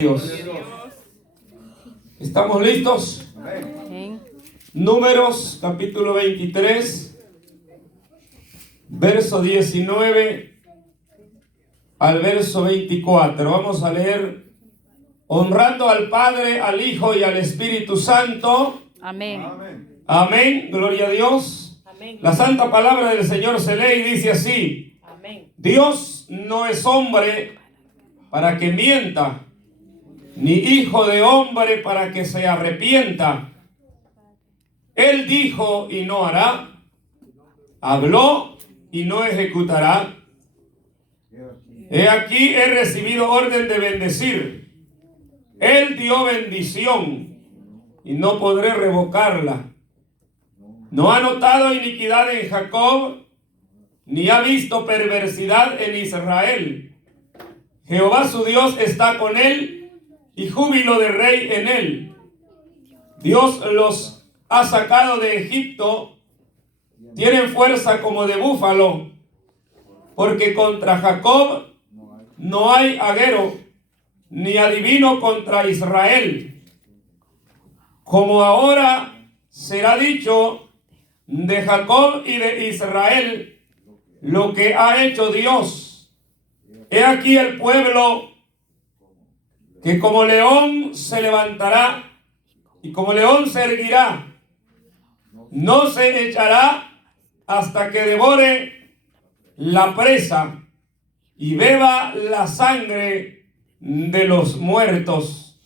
Dios. ¿Estamos listos? Amén. Números capítulo 23, verso 19 al verso 24. Vamos a leer: honrando al Padre, al Hijo y al Espíritu Santo. Amén. Amén. Gloria a Dios. Amén. La santa palabra del Señor se lee y dice así: Amén. Dios no es hombre para que mienta, ni hijo de hombre para que se arrepienta. Él dijo y no hará, habló y no ejecutará. He aquí he recibido orden de bendecir. Él dio bendición y no podré revocarla. No ha notado iniquidad en Jacob, ni ha visto perversidad en Israel. Jehová su Dios está con él, y júbilo de rey en él. Dios los ha sacado de Egipto, tienen fuerza como de búfalo, porque contra Jacob no hay aguero, ni adivino contra Israel. Como ahora será dicho de Jacob y de Israel lo que ha hecho Dios. He aquí el pueblo que como león se levantará y como león se erguirá, no se echará hasta que devore la presa y beba la sangre de los muertos.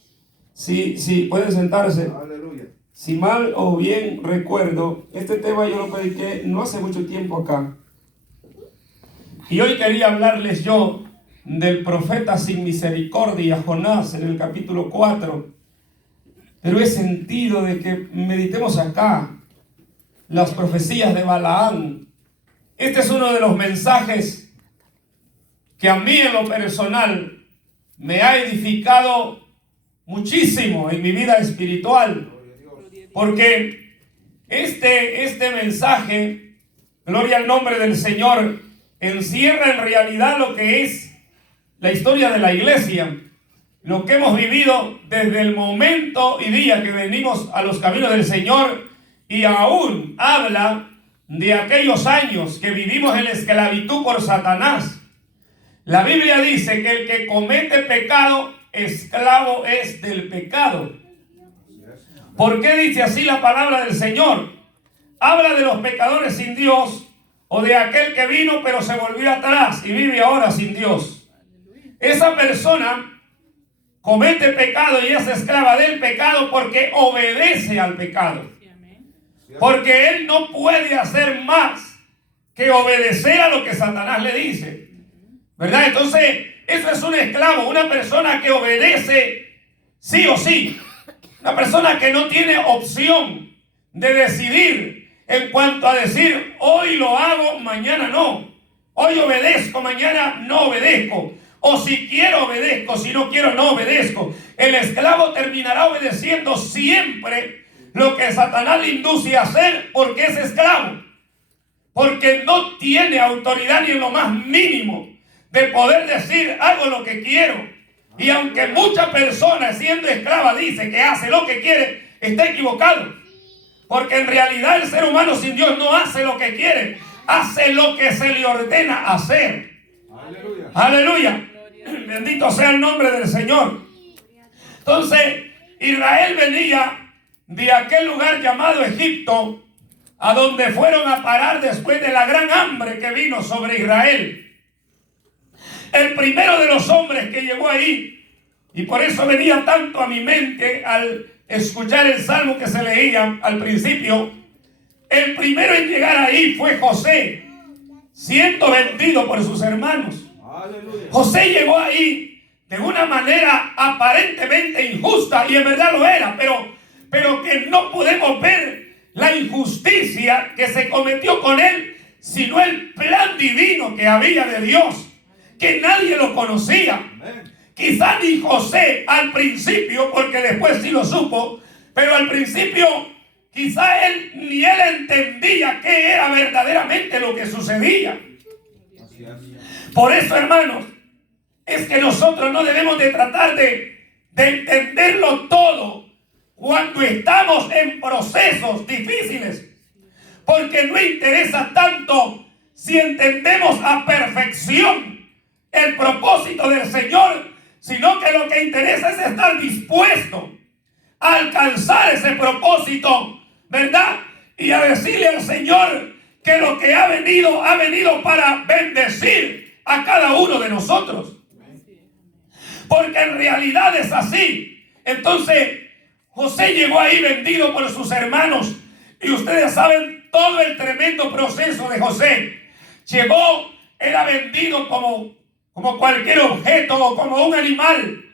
Si pueden sentarse. Aleluya. Si mal o bien recuerdo, este tema yo lo prediqué no hace mucho tiempo acá. Y hoy quería hablarles yo del profeta sin misericordia, Jonás, en el capítulo 4. Pero he sentido de que meditemos acá las profecías de Balaam. Este es uno de los mensajes que a mí en lo personal me ha edificado muchísimo en mi vida espiritual. Porque este mensaje, gloria al nombre del Señor, encierra en realidad lo que es la historia de la iglesia, lo que hemos vivido desde el momento y día que venimos a los caminos del Señor, y aún habla de aquellos años que vivimos en la esclavitud por Satanás. La Biblia dice que el que comete pecado, esclavo es del pecado. ¿Por qué dice así la palabra del Señor? Habla de los pecadores sin Dios, o de aquel que vino pero se volvió atrás y vive ahora sin Dios. Esa persona comete pecado y es esclava del pecado porque obedece al pecado. Porque él no puede hacer más que obedecer a lo que Satanás le dice. ¿Verdad? Entonces, eso es un esclavo, una persona que obedece sí o sí. Una persona que no tiene opción de decidir en cuanto a decir, hoy lo hago, mañana no. Hoy obedezco, mañana no obedezco. O si quiero obedezco, si no quiero no obedezco. El esclavo terminará obedeciendo siempre lo que Satanás le induce a hacer, porque es esclavo. Porque no tiene autoridad ni en lo más mínimo de poder decir, hago lo que quiero. Y aunque muchas personas siendo esclava dice que hace lo que quiere, está equivocado. Porque en realidad el ser humano sin Dios no hace lo que quiere, hace lo que se le ordena hacer. Aleluya. Aleluya. Bendito sea el nombre del Señor. Entonces, Israel venía de aquel lugar llamado Egipto, a donde fueron a parar después de la gran hambre que vino sobre Israel. El primero de los hombres que llegó ahí, y por eso venía tanto a mi mente al escuchar el salmo que se leía al principio, el primero en llegar ahí fue José, siendo vendido por sus hermanos. Aleluya. José llegó ahí de una manera aparentemente injusta, y en verdad lo era, pero que no podemos ver la injusticia que se cometió con él, sino el plan divino que había de Dios, que nadie lo conocía. Quizá ni José al principio, porque después sí lo supo, pero al principio quizá ni él entendía qué era verdaderamente lo que sucedía. Por eso, hermanos, es que nosotros no debemos de tratar de de entenderlo todo cuando estamos en procesos difíciles, porque no interesa tanto si entendemos a perfección el propósito del Señor, sino que lo que interesa es estar dispuesto a alcanzar ese propósito, ¿verdad? Y a decirle al Señor que lo que ha venido para bendecir a cada uno de nosotros. Porque en realidad es así. Entonces, José llegó ahí vendido por sus hermanos. Y ustedes saben todo el tremendo proceso de José. Llegó, era vendido como cualquier objeto o como un animal.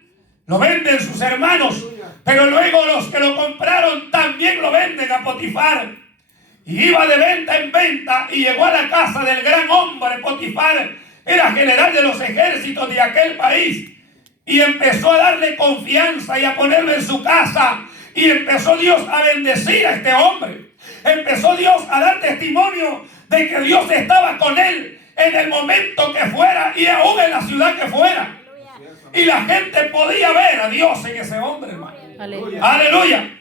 Lo venden sus hermanos. Pero luego los que lo compraron también lo venden a Potifar. Y iba de venta en venta y llegó a la casa del gran hombre. Potifar era general de los ejércitos de aquel país. Y empezó a darle confianza y a ponerlo en su casa. Y empezó Dios a bendecir a este hombre. Empezó Dios a dar testimonio de que Dios estaba con él en el momento que fuera y aún en la ciudad que fuera. Y la gente podía ver a Dios en ese hombre, hermano. Aleluya. Aleluya.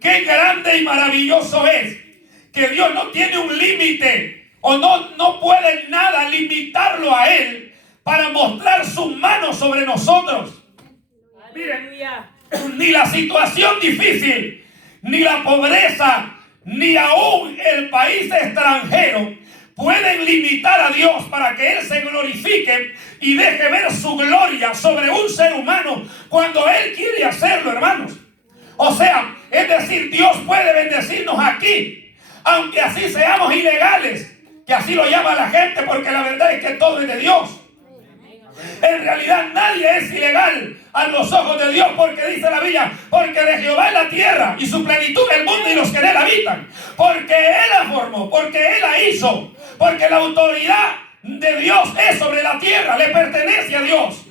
Qué grande y maravilloso es que Dios no tiene un límite o no puede nada limitarlo a él para mostrar sus manos sobre nosotros. Miren, ni la situación difícil, ni la pobreza, ni aún el país extranjero pueden limitar a Dios para que Él se glorifique y deje ver su gloria sobre un ser humano cuando Él quiere hacerlo, hermanos. O sea, es decir, Dios puede bendecirnos aquí, aunque así seamos ilegales, que así lo llama la gente, porque la verdad es que todo es de Dios. En realidad nadie es ilegal a los ojos de Dios, porque dice la Biblia, porque de Jehová es la tierra y su plenitud el mundo y los que en él habitan, porque Él la formó, porque Él la hizo, porque la autoridad de Dios es sobre la tierra, le pertenece a Dios.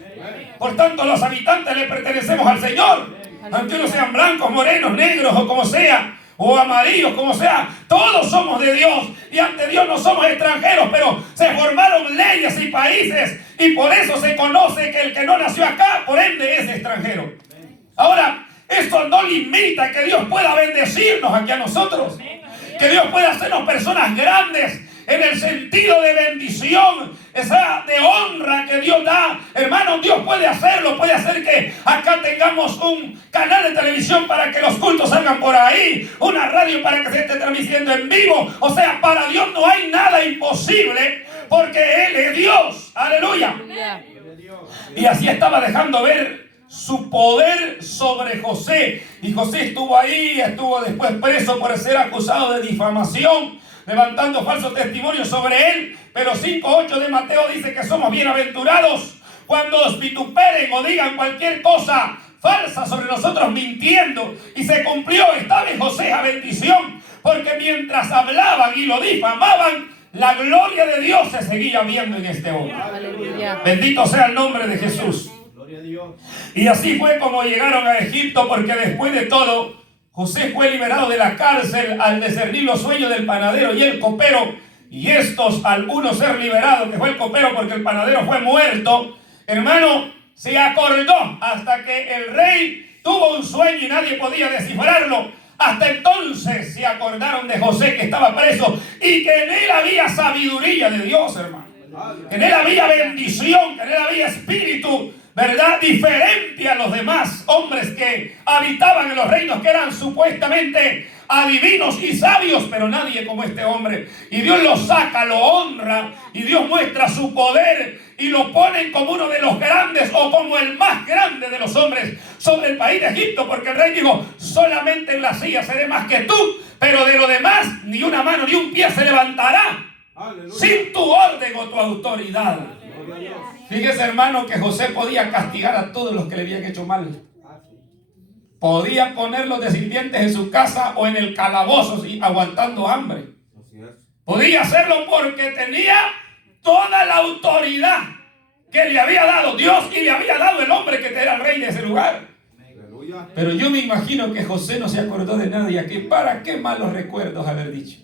Por tanto, los habitantes le pertenecemos al Señor, aunque unos sean blancos, morenos, negros o como sea, o amarillos, como sea, todos somos de Dios y ante Dios no somos extranjeros, pero se formaron leyes y países y por eso se conoce que el que no nació acá, por ende es extranjero. Ahora, esto no limita que Dios pueda bendecirnos aquí a nosotros, que Dios pueda hacernos personas grandes en el sentido de bendición, esa de honra que Dios da. Hermano, Dios puede hacerlo, puede hacer que acá tengamos un canal de televisión para que los cultos salgan por ahí, una radio para que se esté transmitiendo en vivo. O sea, para Dios no hay nada imposible, porque Él es Dios. Aleluya. Y así estaba dejando ver su poder sobre José. Y José estuvo ahí, estuvo después preso por ser acusado de difamación, levantando falsos testimonios sobre él. Pero 5:8 de Mateo dice que somos bienaventurados cuando os vituperen o digan cualquier cosa falsa sobre nosotros mintiendo. Y se cumplió, estaba en José a bendición, porque mientras hablaban y lo difamaban, la gloria de Dios se seguía viendo en este hombre. Aleluya. Bendito sea el nombre de Jesús. Gloria a Dios. Y así fue como llegaron a Egipto, porque después de todo José fue liberado de la cárcel al discernir los sueños del panadero y el copero. Y estos, al uno ser liberado, que fue el copero porque el panadero fue muerto, hermano, se acordó hasta que el rey tuvo un sueño y nadie podía descifrarlo. Hasta entonces se acordaron de José, que estaba preso y que en él había sabiduría de Dios, hermano. Que en él había bendición, que en él había espíritu, ¿verdad? Diferente a los demás hombres que habitaban en los reinos, que eran supuestamente adivinos y sabios, pero nadie como este hombre. Y Dios lo saca, lo honra, y Dios muestra su poder y lo ponen como uno de los grandes o como el más grande de los hombres sobre el país de Egipto, porque el rey dijo: solamente en la silla seré más que tú, pero de lo demás ni una mano ni un pie se levantará. Aleluya. Sin tu orden o tu autoridad. Fíjese, hermano, que José podía castigar a todos los que le habían hecho mal. Podía ponerlos de sirvientes en su casa o en el calabozo aguantando hambre. Podía hacerlo porque tenía toda la autoridad que le había dado Dios y le había dado el hombre que era el rey de ese lugar. Pero yo me imagino que José no se acordó de nadie, que para qué malos recuerdos haber dicho.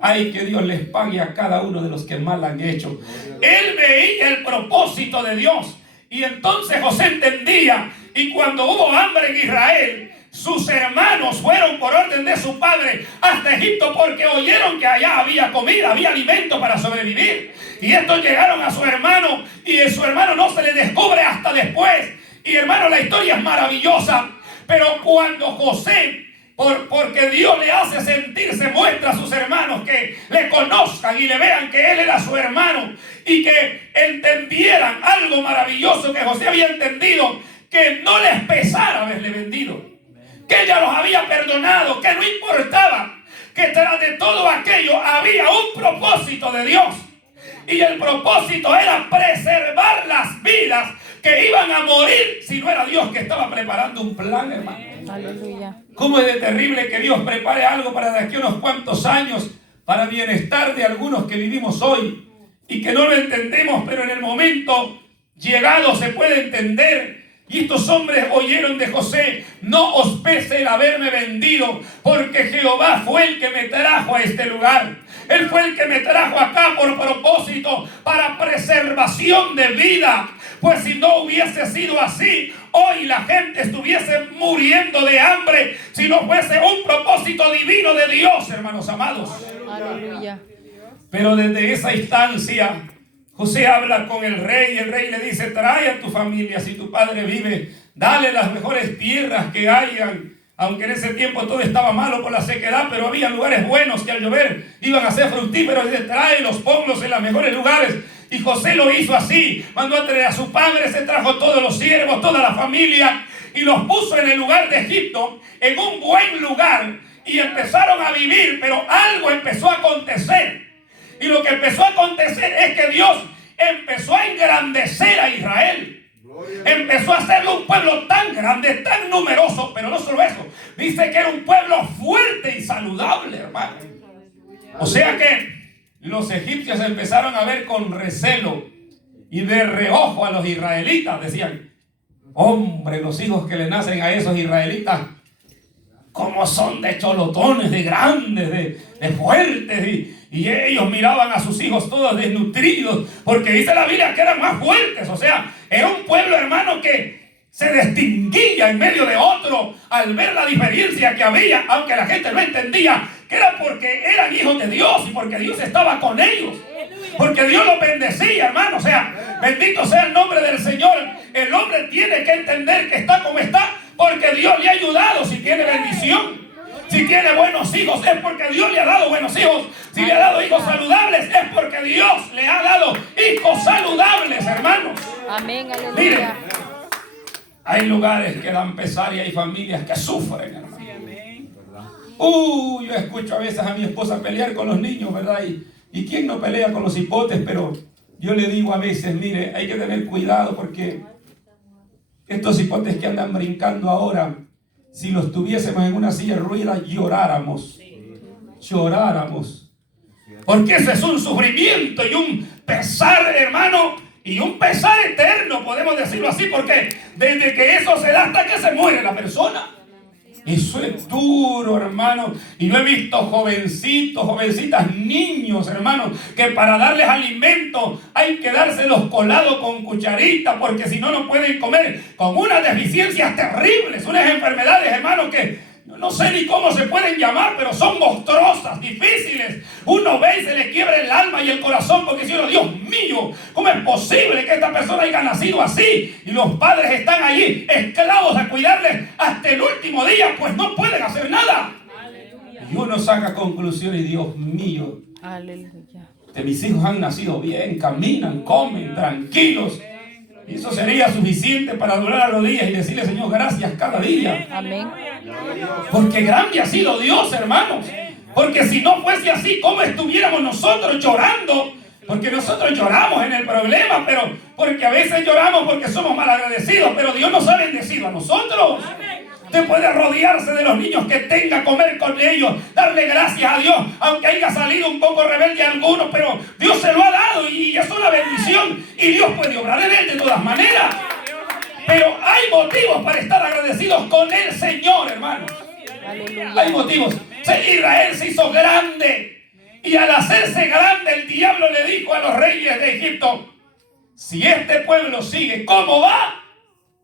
Ay, que Dios les pague a cada uno de los que mal han hecho. Él veía el propósito de Dios. Y entonces José entendía Y cuando hubo hambre en Israel, sus hermanos fueron por orden de su padre hasta Egipto porque oyeron que allá había comida, había alimento para sobrevivir. Y estos llegaron a su hermano y su hermano no se le descubre hasta después. Y hermano, la historia es maravillosa. Pero cuando José, porque Dios le hace sentir, se muestra a sus hermanos que le conozcan y le vean que él era su hermano y que entendieran algo maravilloso que José había entendido, que no les pesara haberle vendido, que ella los había perdonado, que no importaba, que tras de todo aquello había un propósito de Dios. Y el propósito era preservar las vidas que iban a morir si no era Dios que estaba preparando un plan, hermano. Aleluya. ¿Cómo es de terrible que Dios prepare algo para de aquí a unos cuantos años, para bienestar de algunos que vivimos hoy y que no lo entendemos, pero en el momento llegado se puede entender? Y estos hombres oyeron de José: no os pese el haberme vendido, porque Jehová fue el que me trajo a este lugar. Él fue el que me trajo acá por propósito, para preservación de vida. Pues si no hubiese sido así, hoy la gente estuviese muriendo de hambre, si no fuese un propósito divino de Dios, hermanos amados. Aleluya. Pero desde esa instancia, José habla con el rey y el rey le dice: trae a tu familia, si tu padre vive, dale las mejores tierras que hayan. Aunque en ese tiempo todo estaba malo por la sequedad, pero había lugares buenos que al llover iban a ser fructíferos. Y dice: tráelos, ponlos en los mejores lugares. Y José lo hizo así, mandó a traer a su padre, se trajo todos los siervos, toda la familia, y los puso en el lugar de Egipto, en un buen lugar, y empezaron a vivir. Pero algo empezó a acontecer. Y lo que empezó a acontecer es que Dios empezó a engrandecer a Israel. Empezó a hacerlo un pueblo tan grande, tan numeroso. Pero no solo eso, dice que era un pueblo fuerte y saludable, hermano. O sea que los egipcios empezaron a ver con recelo y de reojo a los israelitas. Decían: hombre, los hijos que le nacen a esos israelitas, como son de cholotones, de grandes, de fuertes. Y ellos miraban a sus hijos todos desnutridos, porque dice la Biblia que eran más fuertes. O sea, era un pueblo, hermano, que se distinguía en medio de otro al ver la diferencia que había, aunque la gente no entendía que era porque eran hijos de Dios y porque Dios estaba con ellos, porque Dios los bendecía, hermano. O sea, bendito sea el nombre del Señor. El hombre tiene que entender que está como está porque Dios le ha ayudado. Si tiene bendición, si tiene buenos hijos, es porque Dios le ha dado buenos hijos. Si le ha dado hijos saludables, es porque Dios le ha dado hijos saludables, hermanos. Amén, aleluya. Miren, hay lugares que dan pesar y hay familias que sufren, hermano. Yo escucho a veces a mi esposa pelear con los niños, ¿verdad? ¿Y quién no pelea con los hipotes? Pero yo le digo a veces: mire, hay que tener cuidado, porque estos hipotes que andan brincando ahora, si los tuviésemos en una silla de ruedas, lloráramos. Porque ese es un sufrimiento y un pesar, hermano, y un pesar eterno, podemos decirlo así, porque desde que eso se da hasta que se muere la persona. Eso es duro, hermano. Y yo he visto jovencitos, jovencitas, niños, hermano, que para darles alimento hay que dárselos colados con cucharita, porque si no, no pueden comer, con unas deficiencias terribles, unas enfermedades, hermano, que no sé ni cómo se pueden llamar, pero son monstruosas, difíciles. Uno ve y se le quiebra el alma y el corazón, porque dice: Dios mío, ¿cómo es posible que esta persona haya nacido así? Y los padres están allí esclavos a cuidarles hasta el último día, pues no pueden hacer nada. Aleluya. Y uno saca conclusiones: Dios mío, aleluya, mis hijos han nacido bien, caminan, comen, tranquilos. Y eso sería suficiente para doblar las rodillas y decirle: Señor, gracias cada día. Amén. Porque grande ha sido Dios, hermanos. Porque si no fuese así, ¿cómo estuviéramos nosotros llorando? Porque nosotros lloramos en el problema, pero porque a veces lloramos porque somos malagradecidos, pero Dios nos ha bendecido a nosotros. Usted puede rodearse de los niños que tenga, comer con ellos, darle gracias a Dios, aunque haya salido un poco rebelde a algunos, pero Dios se lo ha dado y es una bendición y Dios puede obrar en él de todas maneras. Pero hay motivos para estar agradecidos con el Señor, hermanos. Aleluya. Hay motivos. Israel se hizo grande, y al hacerse grande el diablo le dijo a los reyes de Egipto: si este pueblo sigue como va,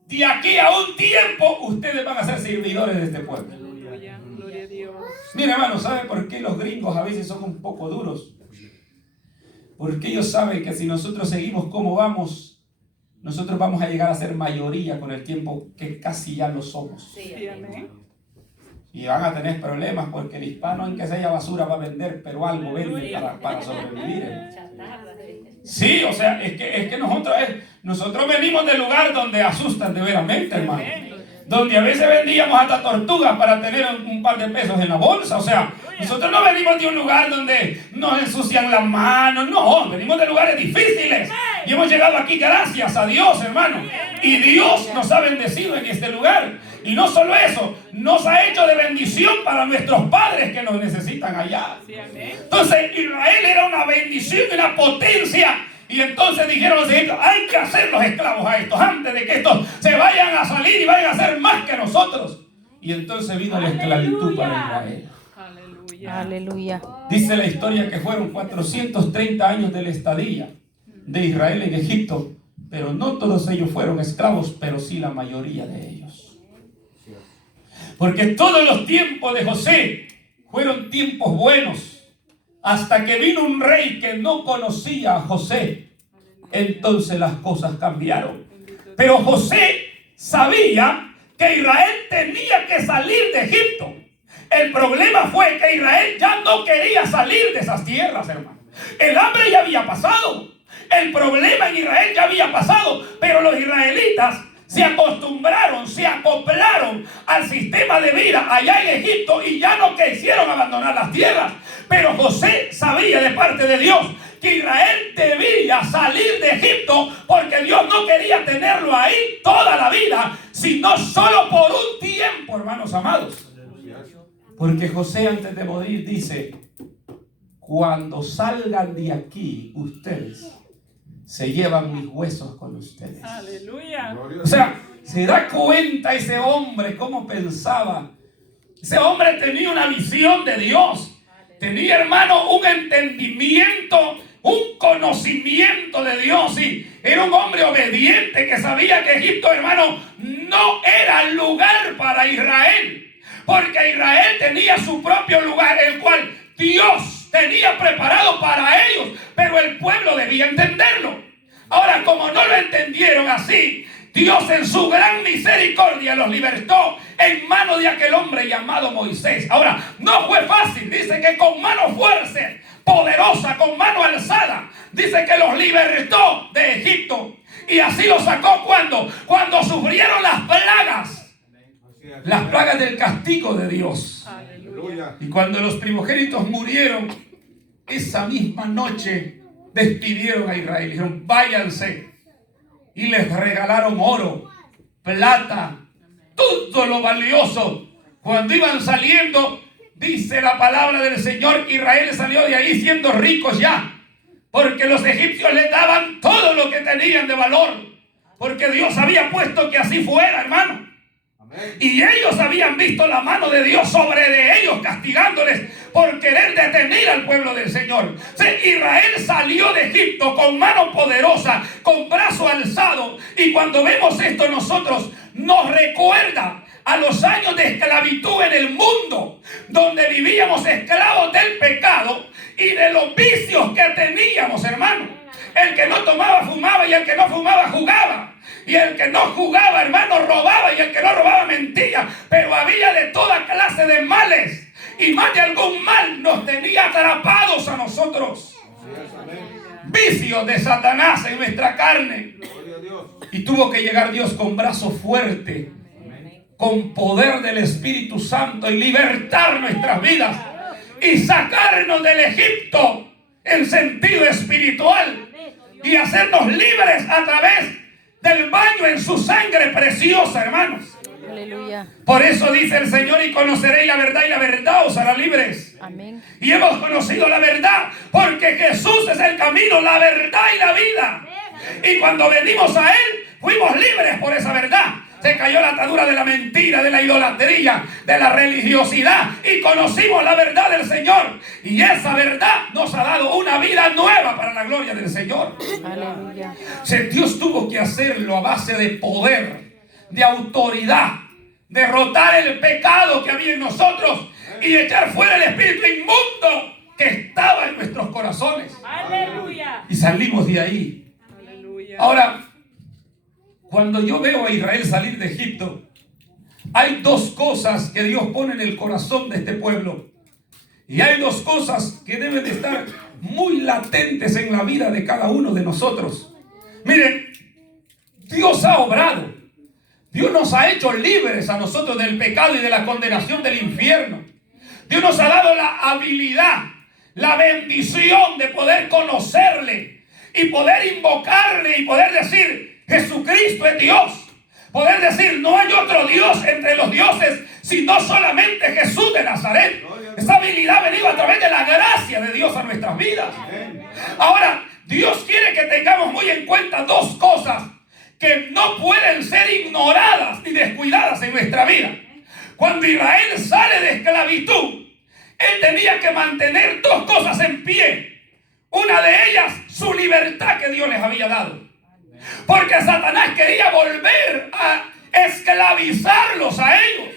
de aquí a un tiempo ustedes van a ser servidores de este pueblo. Aleluya. Gloria a Dios. Mira, hermano, ¿saben por qué los gringos a veces son un poco duros? Porque ellos saben que si nosotros seguimos como vamos, nosotros vamos a llegar a ser mayoría con el tiempo, que casi ya lo somos. Sí, amén. Y van a tener problemas porque el hispano, en que sea basura, va a vender, pero algo vende para sobrevivir. Sí, o sea, es que nosotros venimos del lugar donde asustan de veramente, hermano. Donde a veces vendíamos hasta tortugas para tener un par de pesos en la bolsa. O sea, nosotros no venimos de un lugar donde nos ensucian las manos. No, venimos de lugares difíciles. Y hemos llegado aquí gracias a Dios, hermano. Y Dios nos ha bendecido en este lugar. Y no solo eso, nos ha hecho de bendición para nuestros padres que nos necesitan allá. Entonces Israel era una bendición y una potencia. Y entonces dijeron los egipcios, hay que hacer los esclavos a estos antes de que estos se vayan a salir y vayan a ser más que nosotros. Y entonces vino la esclavitud para Israel. Aleluya. Aleluya. Dice la historia que fueron 430 años de la estadía de Israel en Egipto, pero no todos ellos fueron esclavos, pero sí la mayoría de ellos. Porque todos los tiempos de José fueron tiempos buenos, hasta que vino un rey que no conocía a José. Entonces las cosas cambiaron. Pero José sabía que Israel tenía que salir de Egipto. El problema fue que Israel ya no quería salir de esas tierras, hermano. El hambre ya había pasado. El problema en Israel ya había pasado. Pero los israelitas se acostumbraron, se acoplaron al sistema de vida allá en Egipto y ya no quisieron abandonar las tierras. Pero José sabía de parte de Dios que Israel debía salir de Egipto porque Dios no quería tenerlo ahí toda la vida, sino solo por un tiempo, hermanos amados. Porque José antes de morir dice, cuando salgan de aquí ustedes, se llevan mis huesos con ustedes. Aleluya. O sea, se da cuenta ese hombre cómo pensaba. Ese hombre tenía una visión de Dios. Tenía, hermano, un entendimiento, un conocimiento de Dios. Y era un hombre obediente que sabía que Egipto, hermano, no era el lugar para Israel. Porque Israel tenía su propio lugar, el cual Dios tenía preparado para ellos, pero el pueblo debía entenderlo. Ahora, como no lo entendieron así, Dios en su gran misericordia los libertó en manos de aquel hombre llamado Moisés. Ahora, no fue fácil, dice que con mano fuerte, poderosa, con mano alzada, dice que los libertó de Egipto. Y así los sacó cuando sufrieron las plagas del castigo de Dios. Aleluya. Y cuando los primogénitos murieron, esa misma noche despidieron a Israel. Dijeron, váyanse. Y les regalaron oro, plata, todo lo valioso. Cuando iban saliendo, dice la palabra del Señor que Israel salió de ahí siendo ricos ya. Porque los egipcios les daban todo lo que tenían de valor. Porque Dios había puesto que así fuera, hermano. Y ellos habían visto la mano de Dios sobre de ellos, castigándoles por querer detener al pueblo del Señor. Israel salió de Egipto con mano poderosa, con brazo alzado. Y cuando vemos esto nosotros, nos recuerda a los años de esclavitud en el mundo, donde vivíamos esclavos del pecado y de los vicios que teníamos, hermano. El que no tomaba fumaba y el que no fumaba jugaba. Y el que no jugaba, hermano, robaba, y el que no robaba mentía. Pero había de toda clase de males. Y más de algún mal nos tenía atrapados a nosotros. Vicios de Satanás en nuestra carne. Y tuvo que llegar Dios con brazo fuerte, con poder del Espíritu Santo, y libertar nuestras vidas y sacarnos del Egipto en sentido espiritual y hacernos libres a través del baño en su sangre preciosa, hermanos. Aleluya. Por eso dice el Señor, y conoceréis la verdad, y la verdad os hará libres. Amén. Y hemos conocido la verdad, porque Jesús es el camino, la verdad y la vida. Y cuando venimos a Él, fuimos libres por esa verdad. Se cayó la atadura de la mentira, de la idolatría, de la religiosidad, y conocimos la verdad del Señor. Y esa verdad nos ha dado una vida nueva para la gloria del Señor. Aleluya. Dios tuvo que hacerlo a base de poder, de autoridad, derrotar el pecado que había en nosotros y echar fuera el espíritu inmundo que estaba en nuestros corazones. Aleluya. Y salimos de ahí. Aleluya. Ahora, cuando yo veo a Israel salir de Egipto, hay dos cosas que Dios pone en el corazón de este pueblo. Y hay dos cosas que deben de estar muy latentes en la vida de cada uno de nosotros. Miren, Dios ha obrado. Dios nos ha hecho libres a nosotros del pecado y de la condenación del infierno. Dios nos ha dado la habilidad, la bendición de poder conocerle y poder invocarle y poder decir, Jesucristo es Dios. Poder decir, no hay otro Dios entre los dioses, sino solamente Jesús de Nazaret. Esa habilidad ha venido a través de la gracia de Dios a nuestras vidas. Ahora, Dios quiere que tengamos muy en cuenta dos cosas que no pueden ser ignoradas ni descuidadas en nuestra vida. Cuando Israel sale de esclavitud, él tenía que mantener dos cosas en pie. Una de ellas, su libertad que Dios les había dado. Porque Satanás quería volver a esclavizarlos a ellos,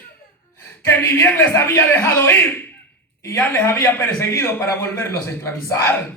que ni bien les había dejado ir y ya les había perseguido para volverlos a esclavizar.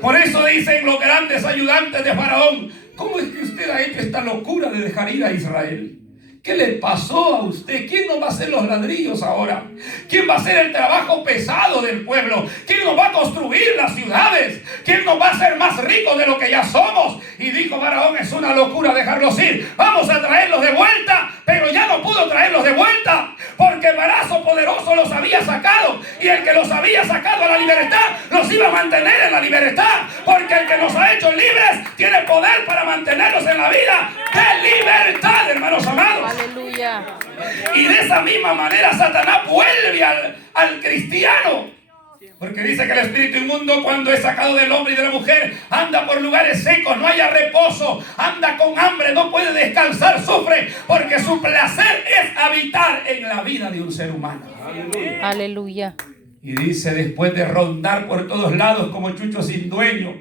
Por eso dicen los grandes ayudantes de Faraón, ¿cómo es que usted ha hecho esta locura de dejar ir a Israel? ¿Qué le pasó a usted? ¿Quién nos va a hacer los ladrillos ahora? ¿Quién va a hacer el trabajo pesado del pueblo? ¿Quién nos va a construir las ciudades? ¿Quién nos va a hacer más ricos de lo que ya somos? Y dijo Faraón, es una locura dejarlos ir. Vamos a traerlos de vuelta. Pero ya no pudo traerlos de vuelta, porque el brazo poderoso los había sacado. Y el que los había sacado a la libertad, los iba a mantener en la libertad. Porque el que nos ha hecho libres tiene poder para mantenerlos en la vida de libertad, hermanos amados. Aleluya. Y de esa misma manera Satanás vuelve al cristiano. Porque dice que el espíritu inmundo, cuando es sacado del hombre y de la mujer, anda por lugares secos, no haya reposo, anda con hambre, no puede descansar, sufre, porque su placer es habitar en la vida de un ser humano. Aleluya. Y dice, después de rondar por todos lados como chucho sin dueño,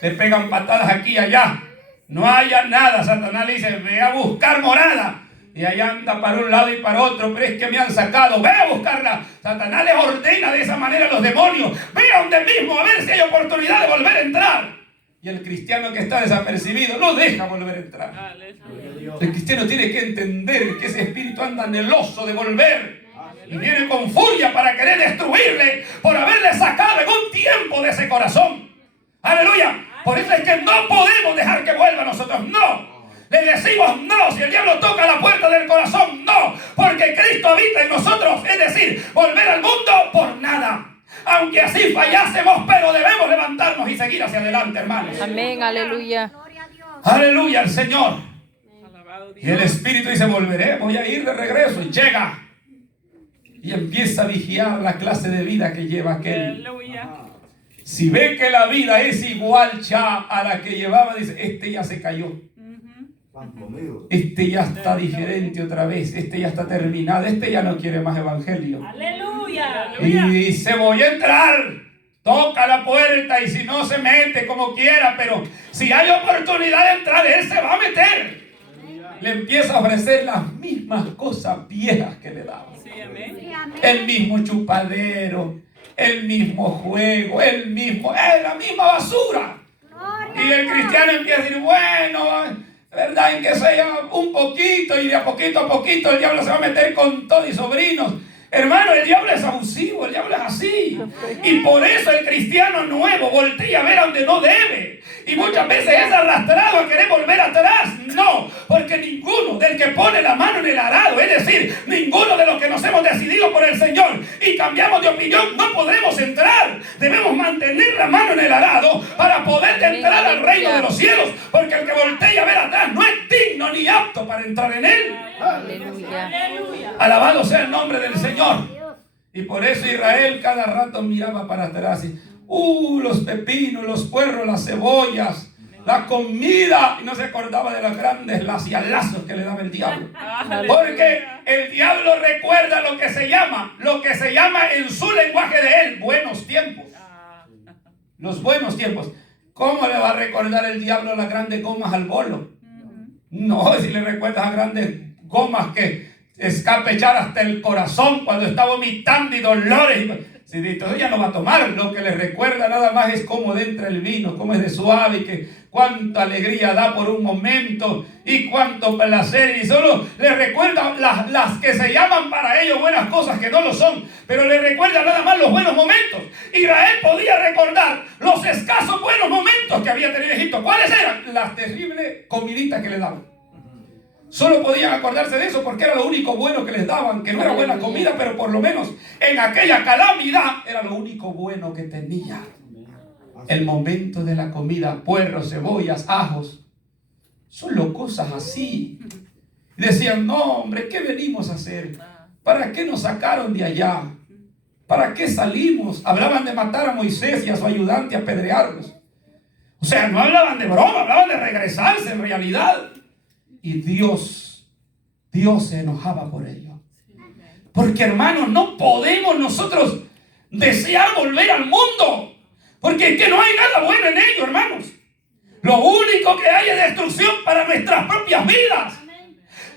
le pegan patadas aquí y allá, no haya nada. Satanás le dice, ve a buscar morada. Y allá anda para un lado y para otro, pero es que me han sacado, ve a buscarla. Satanás les ordena de esa manera a los demonios, ve a donde mismo a ver si hay oportunidad de volver a entrar. Y el cristiano que está desapercibido no deja volver a entrar. El cristiano tiene que entender que ese espíritu anda anheloso de volver. Y viene con furia para querer destruirle por haberle sacado en un tiempo de ese corazón. Aleluya. Por eso es que no podemos dejar que vuelva a nosotros, no. Le decimos no, si el diablo toca la puerta del corazón, no, porque Cristo habita en nosotros, es decir, volver al mundo por nada. Aunque así fallásemos, pero debemos levantarnos y seguir hacia adelante, hermanos. Amén, aleluya. Aleluya al Señor. Y el Espíritu dice, volveré, voy a ir de regreso, y llega. Y empieza a vigilar la clase de vida que lleva aquel. Si ve que la vida es igual ya a la que llevaba, dice, este ya se cayó. Este ya está diferente otra vez. Este ya está terminado. Este ya no quiere más evangelio. Aleluya. Y dice, voy a entrar. Toca la puerta y si no se mete como quiera, pero si hay oportunidad de entrar, él se va a meter. Le empieza a ofrecer las mismas cosas viejas que le daba. El mismo chupadero, el mismo juego, la misma basura. Y el cristiano empieza a decir, bueno, ¿verdad? En que sea un poquito y de a poquito el diablo se va a meter con todo y sobrinos. Hermano, el diablo es abusivo, el diablo es así. Y por eso el cristiano nuevo voltea a ver a donde no debe. Y muchas veces es arrastrado a querer volver atrás. No, porque ninguno del que pone la mano en el arado, es decir, ninguno de los que nos hemos decidido por el Señor y cambiamos de opinión, no podremos entrar. Debemos mantener la mano en el arado para poder entrar al reino de los cielos. Porque el que voltea a ver atrás no es digno ni apto para entrar en él. Aleluya. Alabado sea el nombre del Señor. Y por eso Israel cada rato miraba para atrás y, los pepinos, los puerros, las cebollas, la comida, y no se acordaba de los grandes lacialazos que le daba el diablo. Porque el diablo recuerda lo que se llama en su lenguaje de él, buenos tiempos. Los buenos tiempos. ¿Cómo le va a recordar el diablo las grandes gomas al bolo? No, si le recuerdas a grandes gomas que escape echar hasta el corazón cuando está vomitando y dolores. Si entonces ya no va a tomar. Lo que le recuerda nada más es cómo entra el vino, cómo es de suave, y que cuánta alegría da por un momento y cuánto placer. Y solo le recuerda las que se llaman para ellos buenas cosas, que no lo son, pero le recuerda nada más los buenos momentos. Israel podía recordar los escasos buenos momentos que había tenido Egipto. ¿Cuáles eran? Las terribles comiditas que le daban. Solo podían acordarse de eso porque era lo único bueno que les daban, que no era buena comida, pero por lo menos en aquella calamidad era lo único bueno que tenía. El momento de la comida, puerros, cebollas, ajos, solo cosas así. Y decían, no hombre, ¿qué venimos a hacer? ¿Para qué nos sacaron de allá? ¿Para qué salimos? Hablaban de matar a Moisés y a su ayudante, apedrearlos. O sea, no hablaban de broma, hablaban de regresarse en realidad. Y Dios se enojaba por ello. Porque hermanos, no podemos nosotros desear volver al mundo. Porque es que no hay nada bueno en ello, hermanos. Lo único que hay es destrucción para nuestras propias vidas.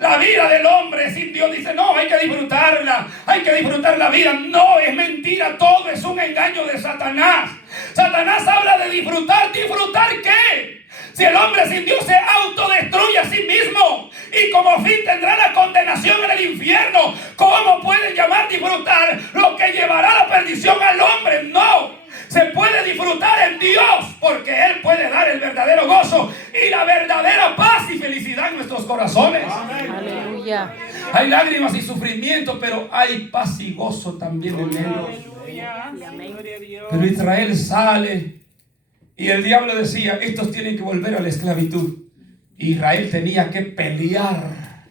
La vida del hombre sin Dios, dice, no, hay que disfrutarla, hay que disfrutar la vida. No, es mentira, todo es un engaño de Satanás. Satanás habla de disfrutar. ¿Disfrutar qué? Si el hombre sin Dios se autodestruye a sí mismo y como fin tendrá la condenación en el infierno, ¿cómo pueden llamar disfrutar lo que llevará a la perdición al hombre? No, se puede disfrutar en Dios porque Él puede dar el verdadero gozo y la verdadera paz y felicidad en nuestros corazones. Amén. Aleluya. Hay lágrimas y sufrimiento, pero hay paz y gozo también en Él. Aleluya. Gloria a Dios. Pero Israel sale. Y el diablo decía, estos tienen que volver a la esclavitud. Israel tenía que pelear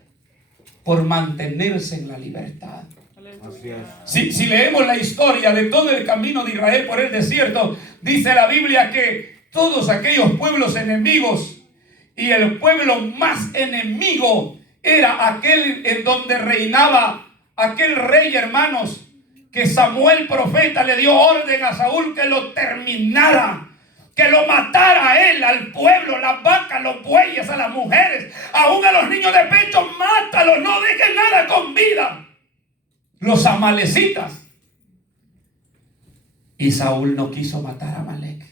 por mantenerse en la libertad. Si leemos la historia de todo el camino de Israel por el desierto, dice la Biblia que todos aquellos pueblos enemigos, y el pueblo más enemigo era aquel en donde reinaba aquel rey, hermanos, que Samuel profeta le dio orden a Saúl que lo terminara. Que lo matara a él, al pueblo, las vacas, los bueyes, a las mujeres, aún a los niños de pecho, mátalos, no dejes nada con vida. Los amalecitas. Y Saúl no quiso matar a Amalec.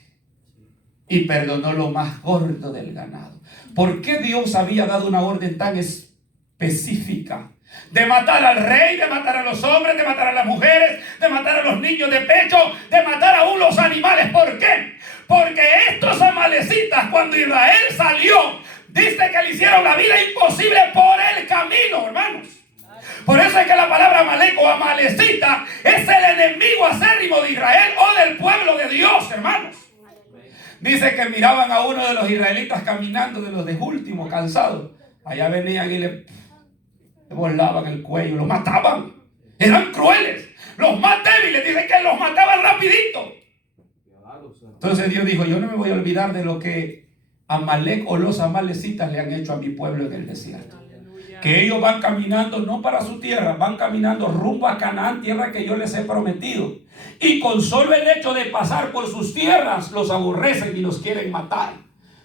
Y perdonó lo más gordo del ganado. ¿Por qué Dios había dado una orden tan específica? De matar al rey, de matar a los hombres, de matar a las mujeres, de matar a los niños de pecho, de matar aún los animales. ¿Por qué? Porque estos amalecitas, cuando Israel salió, dice que le hicieron la vida imposible por el camino, hermanos. Por eso es que la palabra Amalec o amalecita es el enemigo acérrimo de Israel o del pueblo de Dios, hermanos. Dice que miraban a uno de los israelitas caminando, de los de último, cansados. Allá venían y le volaban el cuello, lo mataban. Eran crueles. Los más débiles, dicen que los mataban rapidito. Entonces Dios dijo, yo no me voy a olvidar de lo que Amalec o los amalecitas le han hecho a mi pueblo en el desierto. Que ellos van caminando no para su tierra, van caminando rumbo a Canaán, tierra que yo les he prometido. Y con solo el hecho de pasar por sus tierras, los aborrecen y los quieren matar.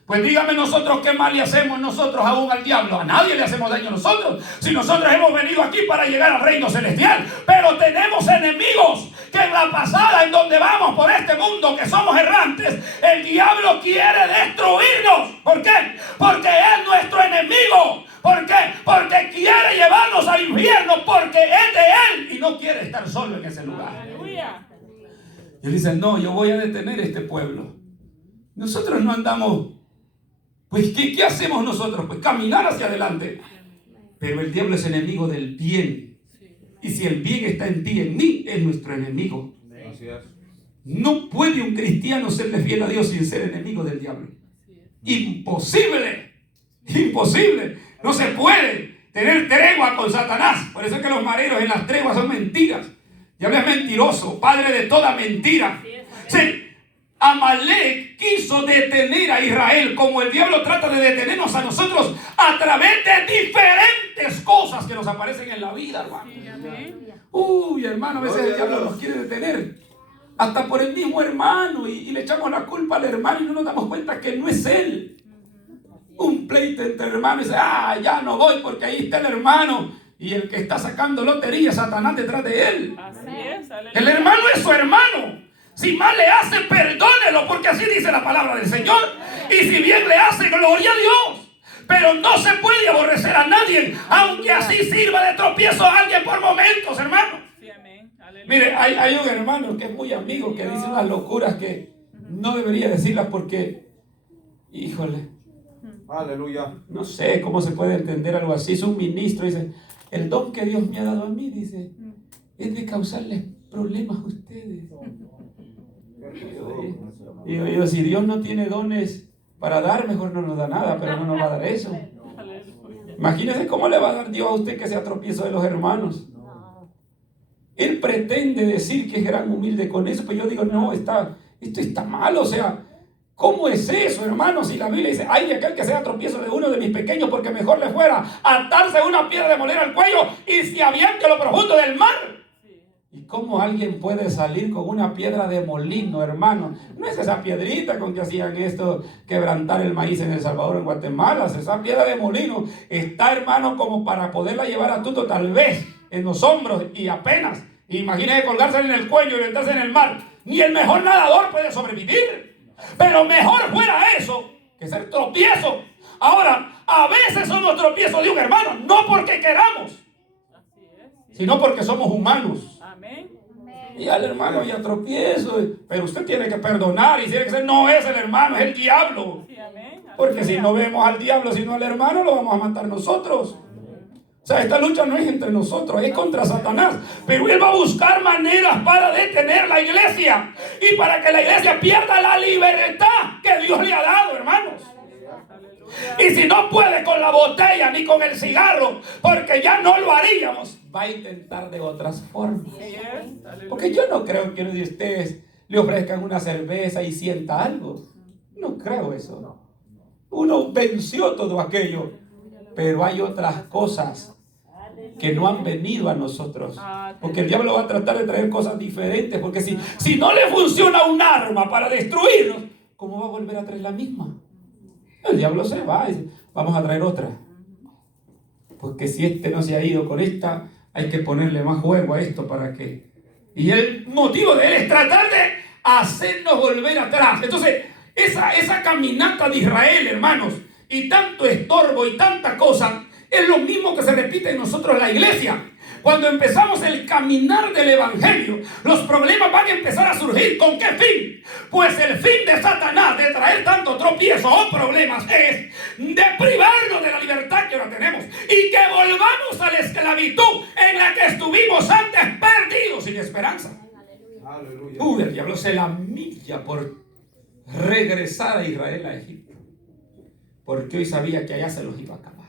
Pues dígame nosotros qué mal le hacemos nosotros aún al diablo. A nadie le hacemos daño a nosotros. Si nosotros hemos venido aquí para llegar al reino celestial. Pero tenemos enemigos que en la pasada, en donde vamos por este mundo, que somos errantes, el diablo quiere destruirnos. ¿Por qué? Porque es nuestro enemigo. ¿Por qué? Porque quiere llevarnos al infierno. Porque es de él y no quiere estar solo en ese lugar. Aleluya. Y él dice, no, yo voy a detener este pueblo. Nosotros no andamos... Pues, ¿qué hacemos nosotros? Pues caminar hacia adelante. Pero el diablo es enemigo del bien. Y si el bien está en ti, en mí, es nuestro enemigo. No puede un cristiano serle fiel a Dios sin ser enemigo del diablo. Imposible. Imposible. No se puede tener tregua con Satanás. Por eso es que los mareros en las treguas son mentiras. El diablo es mentiroso, padre de toda mentira. Sí. Amalec quiso detener a Israel como el diablo trata de detenernos a nosotros a través de diferentes cosas que nos aparecen en la vida, hermano. Uy, hermano, a veces el diablo nos quiere detener hasta por el mismo hermano y le echamos la culpa al hermano y no nos damos cuenta que no es él. un pleito entre hermanos y dice, ya no voy porque ahí está el hermano. Y el que está sacando lotería, Satanás detrás de él. Así es, aleluya. El hermano es su hermano. Si mal le hace, perdónelo, porque así dice la palabra del Señor. Y si bien le hace, gloria a Dios. Pero no se puede aborrecer a nadie, aunque así sirva de tropiezo a alguien por momentos, hermano. Sí, amén. Aleluya. Mire, hay un hermano que es muy amigo, que dice unas locuras que no debería decirlas porque, híjole, Aleluya. no sé cómo se puede entender algo así. Es un ministro, dice, el don que Dios me ha dado a mí, dice, es de causarles problemas a ustedes. Y yo, si Dios no tiene dones para dar, mejor no nos da nada, pero no nos va a dar eso. Aleluya. Imagínese cómo le va a dar Dios a usted que sea tropiezo de los hermanos. Él pretende decir que es gran humilde con eso, pero yo digo, no, esto está mal, o sea, ¿cómo es eso, hermanos? Si la Biblia dice, ay de aquel que sea tropiezo de uno de mis pequeños, porque mejor le fuera atarse una piedra de moler al cuello y se aviente a lo profundo del mar. ¿Y cómo alguien puede salir con una piedra de molino, hermano? No es esa piedrita con que hacían esto, quebrantar el maíz en El Salvador, en Guatemala. Esa piedra de molino está, hermano, como para poderla llevar a tuto tal vez en los hombros y apenas. Imagínese colgarse en el cuello y meterse en el mar. Ni el mejor nadador puede sobrevivir. Pero mejor fuera eso que ser tropiezo. Ahora, a veces somos tropiezos de un hermano, no porque queramos, sino porque somos humanos. Amén. Y al hermano ya tropiezo, pero usted tiene que perdonar y tiene que ser, no es el hermano, es el diablo. Sí, amén. Porque si no vemos al diablo, sino al hermano, lo vamos a matar nosotros. O sea, esta lucha no es entre nosotros, es contra Satanás. Pero él va a buscar maneras para detener la iglesia y para que la iglesia pierda la libertad que Dios le ha dado, hermanos. Y si no puede con la botella ni con el cigarro, porque ya no lo haríamos, va a intentar de otras formas. Sí es, aleluya. Porque yo no creo que uno de ustedes le ofrezcan una cerveza y sienta algo. No creo eso. Uno venció todo aquello, pero hay otras cosas que no han venido a nosotros. Porque el diablo va a tratar de traer cosas diferentes. Porque si no le funciona un arma para destruirnos, ¿cómo va a volver a traer la misma? El diablo se va y dice, vamos a traer otra. Porque si este no se ha ido con esta, hay que ponerle más juego a esto para que... Y el motivo de él es tratar de hacernos volver atrás. Entonces, esa caminata de Israel, hermanos, y tanto estorbo y tanta cosa, es lo mismo que se repite en nosotros en la iglesia. Cuando empezamos el caminar del evangelio, los problemas van a empezar a surgir. ¿Con qué fin? Pues el fin de Satanás de traer tanto tropiezo o problemas es de privarnos de la libertad que ahora tenemos y que volvamos a la esclavitud en la que estuvimos antes, perdidos sin esperanza. Aleluya. El diablo se la milla por regresar a Israel a Egipto, porque hoy sabía que allá se los iba a acabar.